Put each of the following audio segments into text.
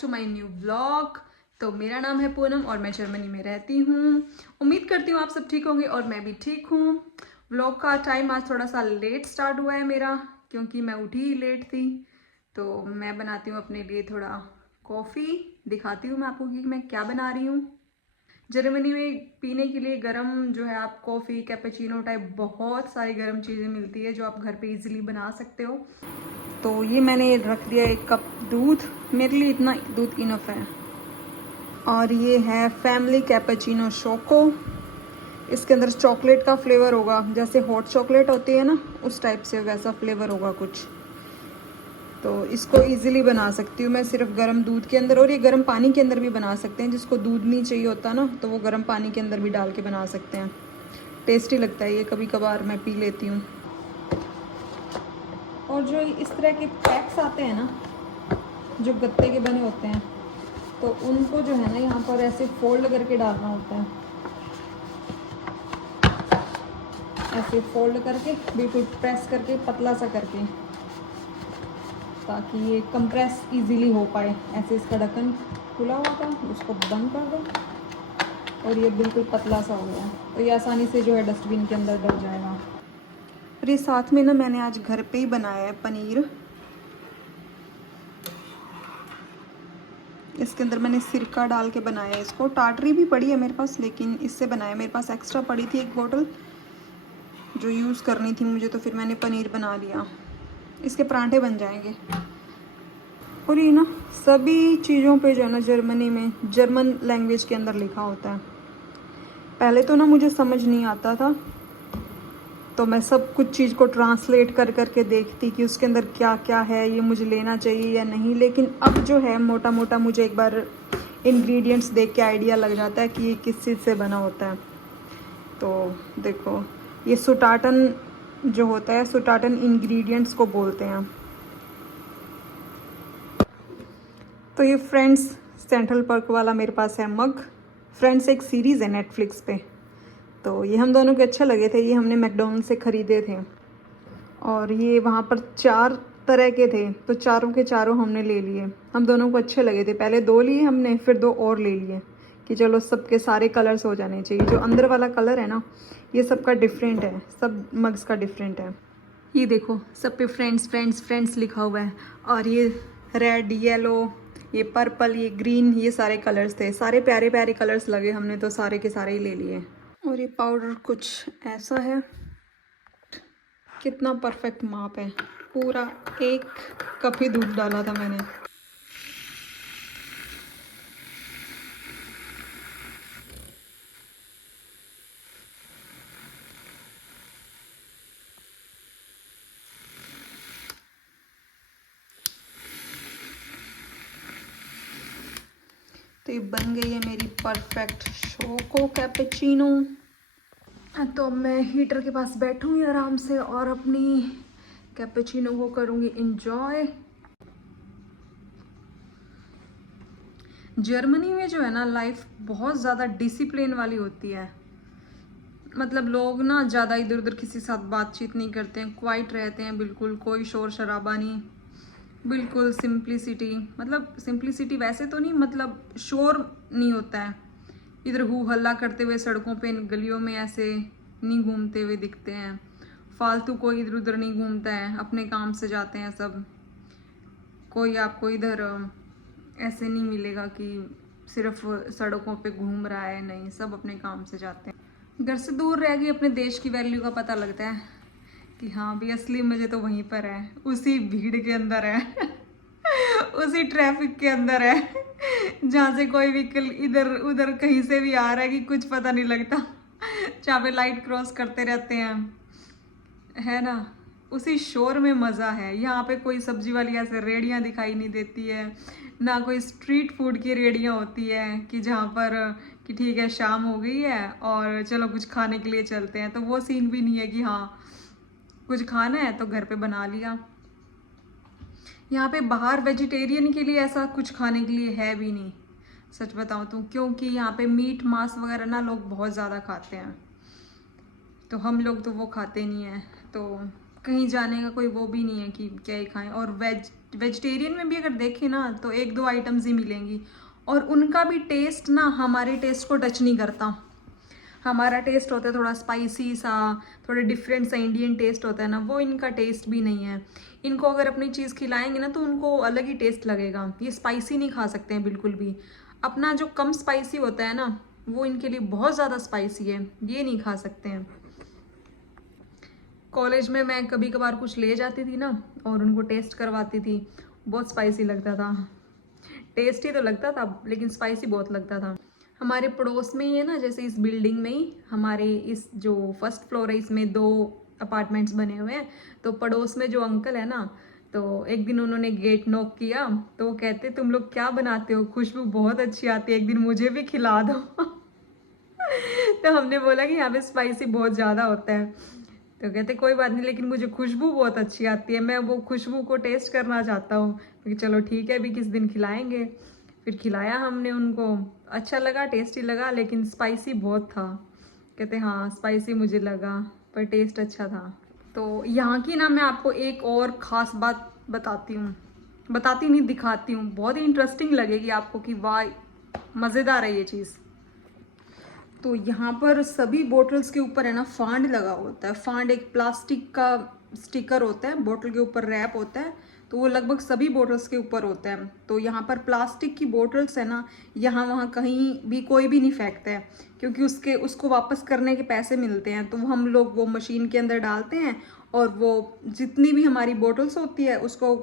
To my new vlog. तो मेरा नाम है पूनम और मैं जर्मनी में रहती हूँ। उम्मीद करती हूँ आप सब ठीक होंगे और मैं भी ठीक हूँ। व्लॉग का टाइम आज थोड़ा सा लेट स्टार्ट हुआ है मेरा, क्योंकि मैं उठी ही लेट थी। तो मैं बनाती हूँ अपने लिए थोड़ा कॉफ़ी, दिखाती हूँ मैं आपको कि मैं क्या बना रही हूँ। जर्मनी में पीने के लिए गरम जो है आप कॉफ़ी, कैपेचिनो टाइप बहुत सारी गरम चीज़ें मिलती है जो आप घर पे इजीली बना सकते हो। तो ये मैंने रख दिया 1 कप दूध, मेरे लिए इतना दूध इनफ है। और ये है फैमिली कैपेचिनो शोको। इसके अंदर चॉकलेट का फ्लेवर होगा, जैसे हॉट चॉकलेट होती है ना उस टाइप से वैसा फ्लेवर होगा कुछ। तो इसको इजीली बना सकती हूँ मैं सिर्फ गर्म दूध के अंदर, और ये गर्म पानी के अंदर भी बना सकते हैं। जिसको दूध नहीं चाहिए होता ना तो वो गर्म पानी के अंदर भी डाल के बना सकते हैं। टेस्टी लगता है ये, कभी कभार मैं पी लेती हूँ। और जो इस तरह के पैक्स आते हैं ना जो गत्ते के बने होते हैं, तो उनको जो है ना यहाँ पर ऐसे फोल्ड करके डालना होता है। ऐसे फोल्ड करके बिल्कुल प्रेस करके पतला सा करके, ताकि ये कंप्रेस इजीली हो पाए। ऐसे इसका ढक्कन खुला हुआ था, उसको बंद कर दो और ये बिल्कुल पतला सा हो गया। तो ये आसानी से जो है डस्टबिन के अंदर डल जाएगा। और ये साथ में ना मैंने आज घर पे ही बनाया है पनीर। इसके अंदर मैंने सिरका डाल के बनाया है इसको। टाटरी भी पड़ी है मेरे पास, लेकिन इससे बनाया। मेरे पास एक्स्ट्रा पड़ी थी 1 बोतल जो यूज़ करनी थी मुझे, तो फिर मैंने पनीर बना लिया। इसके परांठे बन जाएंगे। और ये ना सभी चीज़ों पे जो है ना जर्मनी में जर्मन लैंग्वेज के अंदर लिखा होता है। पहले तो ना मुझे समझ नहीं आता था, तो मैं सब कुछ चीज़ को ट्रांसलेट कर करके देखती कि उसके अंदर क्या क्या है, ये मुझे लेना चाहिए या नहीं। लेकिन अब जो है मोटा मोटा मुझे एक बार इंग्रेडिएंट्स देख के आइडिया लग जाता है कि ये किस चीज़ से बना होता है। तो देखो, ये सुटाटन जो होता है, सुटाटन इंग्रेडिएंट्स को बोलते हैं। तो ये फ्रेंड्स सेंट्रल पर्क वाला मेरे पास है मग। फ्रेंड्स एक सीरीज़ है नेटफ्लिक्स पे, तो ये हम दोनों को अच्छे लगे थे। ये हमने मैकडोनल्ड से ख़रीदे थे और ये वहाँ पर 4 तरह के थे, तो चारों के चारों हमने ले लिए। हम दोनों को अच्छे लगे थे। पहले 2 लिए हमने, फिर 2 और ले लिए कि चलो सबके सारे कलर्स हो जाने चाहिए। जो अंदर वाला कलर है ना ये सबका डिफरेंट है, सब मग्स का डिफरेंट है। ये देखो सब पे फ्रेंड्स फ्रेंड्स फ्रेंड्स लिखा हुआ है। और ये रेड, येलो, ये पर्पल, ये ग्रीन, ये सारे कलर्स थे। सारे प्यारे प्यारे कलर्स लगे, हमने तो सारे के सारे ही ले लिए। और ये पाउडर कुछ ऐसा है, कितना परफेक्ट माप है। पूरा 1 कप ही दूध डाला था मैंने। तो ये बन गई है मेरी परफेक्ट शोको कैपेचिनो। तो मैं हीटर के पास बैठूंगी आराम से और अपनी कैपेचिनो को करूंगी इंजॉय। जर्मनी में जो है ना लाइफ बहुत ज़्यादा डिसिप्लिन वाली होती है। मतलब लोग ना ज़्यादा इधर उधर किसी के साथ बातचीत नहीं करते हैं, क्वाइट रहते हैं, बिल्कुल कोई शोर शराबा नहीं, बिल्कुल सिंप्लिसिटी। मतलब सिंप्लिसिटी वैसे तो नहीं, मतलब शोर नहीं होता है। इधर हू हल्ला करते हुए सड़कों पे गलियों में ऐसे नहीं घूमते हुए दिखते हैं। फालतू कोई इधर उधर नहीं घूमता है, अपने काम से जाते हैं सब। कोई आपको इधर ऐसे नहीं मिलेगा कि सिर्फ सड़कों पे घूम रहा है, नहीं, सब अपने काम से जाते हैं। घर से दूर रह के अपने देश की वैल्यू का पता लगता है कि हाँ भी असली मजे तो वहीं पर है, उसी भीड़ के अंदर है उसी ट्रैफिक के अंदर है जहाँ से कोई व्हीकल इधर उधर कहीं से भी आ रहा है कि कुछ पता नहीं लगता। जहाँ पे लाइट क्रॉस करते रहते हैं, है ना, उसी शोर में मज़ा है। यहाँ पे कोई सब्जी वाली ऐसे रेड़ियाँ दिखाई नहीं देती है, ना कोई स्ट्रीट फूड की रेड़ियाँ होती है कि जहाँ पर कि ठीक है शाम हो गई है और चलो कुछ खाने के लिए चलते हैं। तो वो सीन भी नहीं है कि हाँ कुछ खाना है तो घर पे बना लिया। यहाँ पे बाहर वेजिटेरियन के लिए ऐसा कुछ खाने के लिए है भी नहीं, सच बताऊँ तो, क्योंकि यहाँ पे मीट मांस वगैरह ना लोग बहुत ज़्यादा खाते हैं, तो हम लोग तो वो खाते नहीं हैं। तो कहीं जाने का कोई वो भी नहीं है कि क्या ही खाएं। और वेजिटेरियन में भी अगर देखें ना तो 1-2 आइटम्स ही मिलेंगी, और उनका भी टेस्ट ना हमारे टेस्ट को टच नहीं करता। हमारा टेस्ट होता है थोड़ा स्पाइसी सा, थोड़ा डिफरेंट सा इंडियन टेस्ट होता है ना, वो इनका टेस्ट भी नहीं है। इनको अगर अपनी चीज़ खिलाएंगे ना तो उनको अलग ही टेस्ट लगेगा। ये स्पाइसी नहीं खा सकते हैं बिल्कुल भी। अपना जो कम स्पाइसी होता है ना वो इनके लिए बहुत ज़्यादा स्पाइसी है, ये नहीं खा सकते हैं। कॉलेज में मैं कभी कभार कुछ ले जाती थी ना और उनको टेस्ट करवाती थी, बहुत स्पाइसी लगता था। टेस्टी तो लगता था लेकिन स्पाइसी बहुत लगता था। हमारे पड़ोस में ही है ना, जैसे इस बिल्डिंग में ही हमारे इस जो फर्स्ट फ्लोर है इसमें 2 अपार्टमेंट्स बने हुए हैं। तो पड़ोस में जो अंकल है ना, तो एक दिन उन्होंने गेट नॉक किया तो वो कहते तुम लोग क्या बनाते हो, खुशबू बहुत अच्छी आती है, एक दिन मुझे भी खिला दो। तो हमने बोला कि यहाँ पे स्पाइसी बहुत ज़्यादा होता है। तो कहते कोई बात नहीं, लेकिन मुझे खुशबू बहुत अच्छी आती है, मैं वो खुशबू को टेस्ट करना चाहता हूँ। क्योंकि चलो ठीक है, अभी किस दिन खिलाएंगे। फिर खिलाया हमने उनको, अच्छा लगा, टेस्टी लगा, लेकिन स्पाइसी बहुत था। कहते हाँ स्पाइसी मुझे लगा पर टेस्ट अच्छा था। तो यहाँ की ना मैं आपको एक और ख़ास बात बताती हूँ, बताती नहीं दिखाती हूँ, बहुत ही इंटरेस्टिंग लगेगी आपको कि वाह मज़ेदार है ये चीज़। तो यहाँ पर सभी बोटल्स के ऊपर है ना फांड लगा होता है। फांड एक प्लास्टिक का स्टिकर होता है, बोतल के ऊपर रैप होता है, तो वो लगभग सभी बोटल्स के ऊपर होता है। तो यहाँ पर प्लास्टिक की बोटल्स है ना, यहाँ वहाँ कहीं भी कोई भी नहीं फेंकता है, क्योंकि उसको वापस करने के पैसे मिलते हैं। तो हम लोग वो मशीन के अंदर डालते हैं और वो जितनी भी हमारी बोटल्स होती है उसको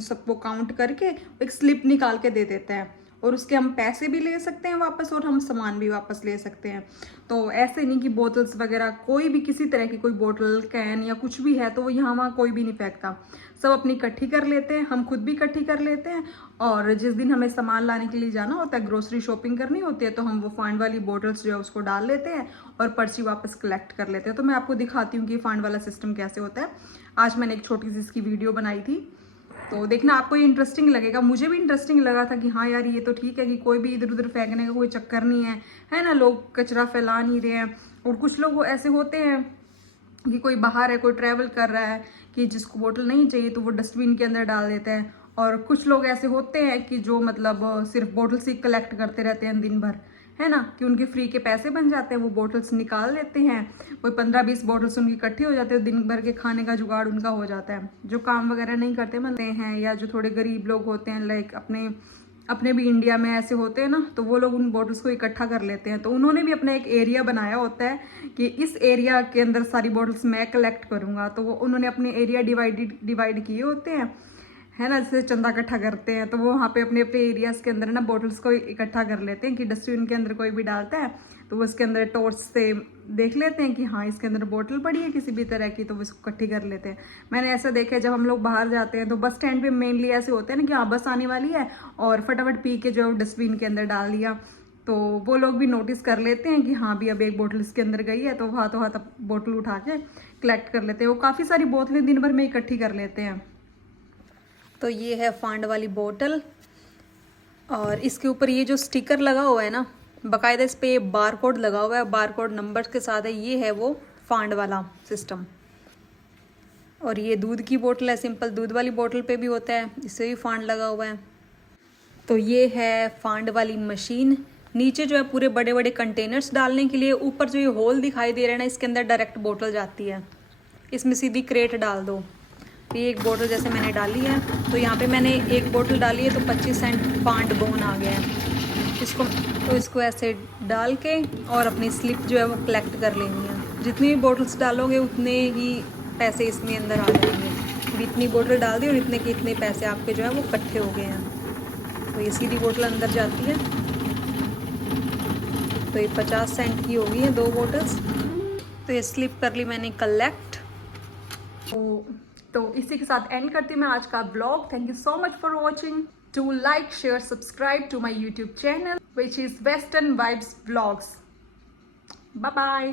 सबको काउंट करके एक स्लिप निकाल के दे देता है, और उसके हम पैसे भी ले सकते हैं वापस और हम सामान भी वापस ले सकते हैं। तो ऐसे नहीं कि बोतल्स वगैरह कोई भी किसी तरह की कोई बोतल कैन या कुछ भी है तो वो यहाँ वहाँ कोई भी नहीं फेंकता, सब अपनी इकट्ठी कर लेते हैं, हम खुद भी इकट्ठी कर लेते हैं। और जिस दिन हमें सामान लाने के लिए जाना होता है, ग्रोसरी शॉपिंग करनी होती है, तो हम वो फांड वाली बोटल्स जो है उसको डाल लेते हैं और पर्ची वापस कलेक्ट कर लेते हैं। तो मैं आपको दिखाती हूँ कि फांड वाला सिस्टम कैसे होता है। आज मैंने एक छोटी सी इसकी वीडियो बनाई थी, तो देखना आपको ये इंटरेस्टिंग लगेगा। मुझे भी इंटरेस्टिंग लग रहा था कि हाँ यार ये तो ठीक है कि कोई भी इधर उधर फेंकने का कोई चक्कर नहीं है ना, लोग कचरा फैला नहीं रहे हैं। और कुछ लोग ऐसे होते हैं कि कोई बाहर है, कोई ट्रैवल कर रहा है, कि जिसको बोतल नहीं चाहिए तो वो डस्टबिन के अंदर डाल देता है। और कुछ लोग ऐसे होते हैं कि जो मतलब सिर्फ बोतल्स ही कलेक्ट करते रहते हैं दिन भर, है ना, कि उनके फ्री के पैसे बन जाते हैं, वो बोटल्स निकाल लेते हैं। कोई 15-20 बोटल्स उनकी इकट्ठी हो जाते हैं, दिन भर के खाने का जुगाड़ उनका हो जाता है। जो काम वगैरह नहीं करते बनते हैं, या जो थोड़े गरीब लोग होते हैं, लाइक अपने भी इंडिया में ऐसे होते हैं ना, तो वो लोग उन बोटल्स को इकट्ठा कर लेते हैं। तो उन्होंने भी अपना एक एरिया बनाया होता है कि इस एरिया के अंदर सारी बोटल्स मैं कलेक्ट करूँगा। तो वो उन्होंने अपने एरिया डिवाइड किए होते हैं, है ना, जैसे चंदा इकट्ठा करते हैं, तो वो वहाँ पे अपने अपने एरियाज़ के अंदर ना बोटल्स को इकट्ठा कर लेते हैं कि डस्टबिन के अंदर कोई भी डालता है तो वो उसके अंदर टॉर्च से देख लेते हैं कि हाँ इसके अंदर बोतल पड़ी है किसी भी तरह की, तो वो इसको इकट्ठी कर लेते हैं। मैंने ऐसा देखा है जब हम लोग बाहर जाते हैं तो बस स्टैंड पे मेनली ऐसे होते हैं ना कि हाँ बस आने वाली है और फटाफट पी के जो डस्टबिन के अंदर डाल दिया, तो वो लोग भी नोटिस कर लेते हैं कि हाँ भी अब एक बोतल इसके अंदर गई है, तो हाथों हाथ बोतल उठा के कलेक्ट कर लेते हैं। वो काफ़ी सारी बोतलें दिन भर में इकट्ठी कर लेते हैं। तो ये है फांड वाली बोतल, और इसके ऊपर ये जो स्टिकर लगा हुआ है ना, बाकायदा इस पे बार कोड लगा हुआ है, बार कोड नंबर के साथ है। ये है वो फांड वाला सिस्टम। और ये दूध की बोतल है, सिंपल दूध वाली बोतल पे भी होता है, इससे भी फांड लगा हुआ है। तो ये है फांड वाली मशीन। नीचे जो है पूरे बड़े बड़े कंटेनर्स डालने के लिए, ऊपर जो ये होल दिखाई दे रहा है ना, इसके अंदर डायरेक्ट बोतल जाती है, इसमें सीधी क्रेट डाल दो। ये एक बोतल जैसे मैंने डाली है, तो यहाँ पे मैंने एक बोतल डाली है तो 25 सेंट फांड बोन आ गया है इसको ऐसे डाल के और अपनी स्लिप जो है वो कलेक्ट कर लेनी है। जितनी भी बोतल्स डालोगे उतने ही पैसे इसमें अंदर आ जाएंगे। इतनी बोतल डाल दी और इतने के इतने पैसे आपके जो है वो इकट्ठे हो गए हैं। तो ये सीधी बोतल अंदर जाती है। तो ये 50 सेंट की हो गई है 2 बोतल्स। तो ये स्लिप कर ली मैंने कलेक्ट। तो इसी के साथ एंड करती हूँ मैं आज का blog. Thank you so much for watching. Do like, share, subscribe to my YouTube channel which is Western Vibes Vlogs. Bye bye.